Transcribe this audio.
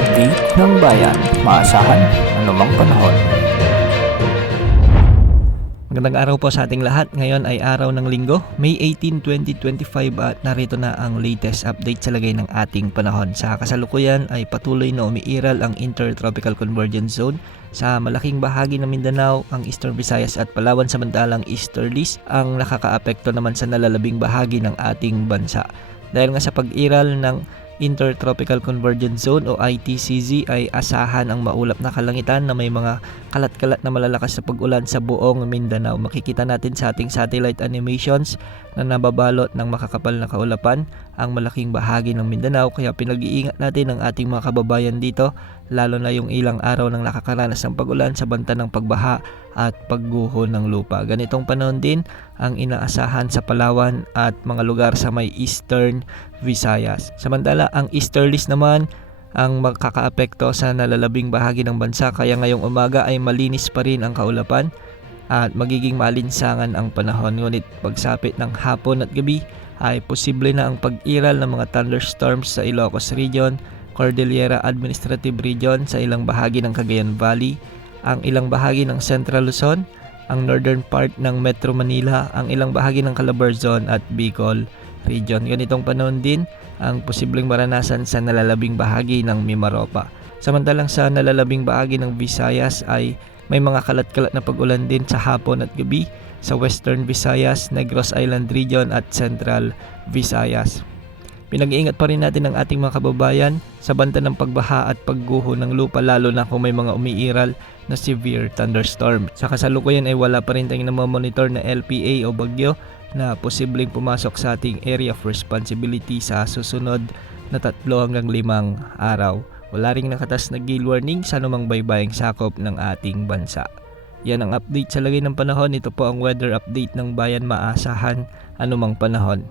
update ng bayan, maasahan anumang panahon. Magandang araw po sa ating lahat. Ngayon ay araw ng Linggo, May 18, 2025 at narito na ang latest update sa lagay ng ating panahon. Sa kasalukuyan ay patuloy na umiiral ang Intertropical Convergence Zone sa malaking bahagi ng Mindanao, ang Eastern Visayas at Palawan, samantalang easterlies ang nakakaapekto naman sa nalalabing bahagi ng ating bansa. Dahil nga sa pag-iral ng Intertropical Convergence Zone o ITCZ ay asahan ang maulap na kalangitan na may mga kalat-kalat na malalakas na pag-ulan sa buong Mindanao. Makikita natin sa ating satellite animations na nababalot ng makakapal na kaulapan ang malaking bahagi ng Mindanao, kaya pinag-iingat natin ang ating mga kababayan dito, lalo na yung ilang araw nang nakakaranas ng pag-ulan sa banta ng pagbaha at pagguho ng lupa. Ganitong panahon din ang inaasahan sa Palawan at mga lugar sa may Eastern Visayas. Samantala, ang easterlies naman ang makakaapekto sa nalalabing bahagi ng bansa, kaya ngayong umaga ay malinis pa rin ang kaulapan at magiging malinsangan ang panahon. Ngunit pagsapit ng hapon at gabi ay posible na ang pag-iral ng mga thunderstorms sa Ilocos Region, Cordillera Administrative Region, sa ilang bahagi ng Cagayan Valley, ang ilang bahagi ng Central Luzon, ang northern part ng Metro Manila, ang ilang bahagi ng Calabarzon at Bicol Region. Ganitong panahon din ang posibleng maranasan sa nalalabing bahagi ng Mimaropa. Samantalang sa nalalabing bahagi ng Visayas ay may mga kalat-kalat na pag-ulan din sa hapon at gabi sa Western Visayas, Negros Island Region at Central Visayas. Pinag-iingat pa rin natin ang ating mga kababayan sa banta ng pagbaha at pagguho ng lupa, lalo na kung may mga umiiral na severe thunderstorm. Sa kasalukuyan ay wala pa rin tayong namomonitor na LPA o bagyo na posibleng pumasok sa ating area of responsibility sa susunod na 3 hanggang 5 araw. Wala ring nakatas na gale warning sa anumang baybaying sakop ng ating bansa. Yan ang update sa lagay ng panahon. Ito po ang weather update ng bayan, maasahan anumang panahon.